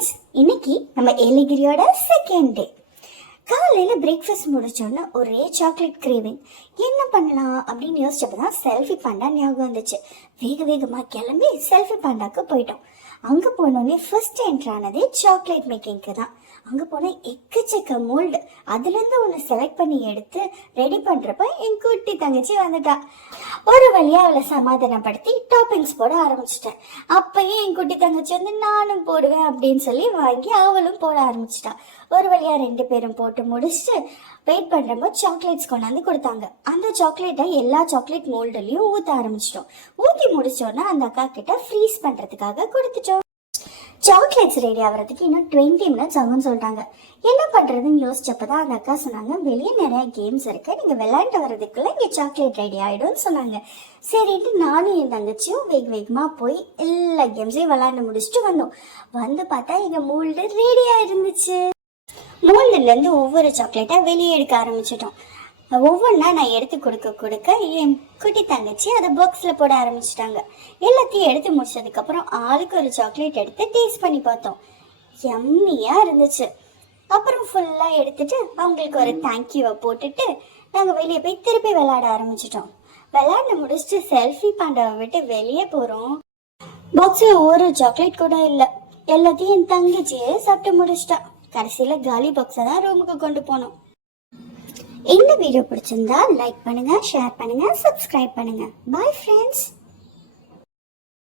Friends, இன்னைக்கு நம்ம ஏலகிரியோட second day. காலையில் பிரேக்ஃபாஸ்ட் முடிச்சோன்னா ஒரே சாக்லேட் கிரேவிங். என்ன பண்ணலாம் அப்படின்னு யோசிச்சப்பதான் செல்ஃபி பாண்டா ஞாபகம் வந்துச்சு. வேக வேகமாக கிளம்பி செல்ஃபி பாண்டாக்கு போயிட்டோம். அங்கே போனோடனே ஃபர்ஸ்ட் என்ட்ரு ஆனதே சாக்லேட் மேக்கிங்க்கு தான். அங்கே போனால் எக்கச்சக்க மோல்டு, அதுலேருந்து ஒன்று செலக்ட் பண்ணி எடுத்து ரெடி பண்ணுறப்ப என் குட்டி தங்கச்சி வந்துட்டா. ஒரு வழியாக அவளை சமாதானப்படுத்தி டாப்பிங்ஸ் போட ஆரம்பிச்சிட்டேன். அப்பயே என் குட்டி தங்கச்சி வந்து நானும் போடுவேன் அப்படின்னு சொல்லி வாங்கி அவளும் போட ஆரம்பிச்சிட்டான். ஒரு வழியாக 2 பேரும் போட்டு முடிச்சுட்டு வெயிட் பண்ணுறப்போ சாக்லேட்ஸ் கொண்டாந்து கொடுத்தாங்க. அந்த சாக்லேட்டை எல்லா சாக்லேட் மோல்டுலையும் ஊற்ற ஆரம்பிச்சிட்டோம். ஊற்றி முடிச்சோன்னா அந்த அக்கா கிட்ட ஃப்ரீஸ் பண்ணுறதுக்காக கொடுத்துட்டோம். சாக்லேட்ஸ் ரெடி ஆகிறதுக்கு இன்னும் 20 மினிட்ஸ் ஆகும்னு சொல்லிட்டாங்க. என்ன பண்ணுறதுன்னு யோசிச்சப்பதான் அந்த அக்கா சொன்னாங்க, வெளியே நிறைய கேம்ஸ் இருக்கு, நீங்கள் விளையாண்டு வர்றதுக்குள்ள இங்கே சாக்லேட் ரெடி ஆகிடும்னு சொன்னாங்க. சரின்ட்டு நானும் என் தங்கச்சியும் வேகமாக போய் எல்லா கேம்ஸையும் விளையாண்டு முடிச்சுட்டு வந்தோம். வந்து பார்த்தா எங்கள் மோல்டு ரெடியாக இருந்துச்சு. மோல்டுலேருந்து ஒவ்வொரு சாக்லேட்டாக வெளியே எடுக்க ஆரம்பிச்சிட்டோம். ஒவ்வொன்றா நான் எடுத்து கொடுக்க என் குட்டி தங்கச்சி அதை பாக்ஸில் போட ஆரம்பிச்சிட்டாங்க. எல்லாத்தையும் எடுத்து முடிச்சதுக்கப்புறம் ஆளுக்கு ஒரு சாக்லேட் எடுத்து டேஸ்ட் பண்ணி பார்த்தோம். யம்மியாக இருந்துச்சு. அப்புறம் ஃபுல்லாக எடுத்துட்டு அவங்களுக்கு ஒரு தேங்க்யூவை போட்டுட்டு நாங்கள் வெளியே போய் திருப்பி விளையாட ஆரம்பிச்சிட்டோம். விளையாட முடிச்சுட்டு செல்ஃபி பாண்டாவை விட்டு வெளியே போகிறோம். பாக்ஸில் ஒரு சாக்லேட் கூட இல்லை. எல்லாத்தையும் என் தங்கச்சியே சாப்பிட்டு முடிச்சிட்டா. கடைசியில் காலி பாக்ஸை தான் ரூமுக்கு கொண்டு போனோம். இந்த வீடியோ பிடிச்சிருந்தா லைக் பண்ணுங்க, ஷேர் பண்ணுங்க, சப்ஸ்கிரைப் பண்ணுங்க. Bye friends.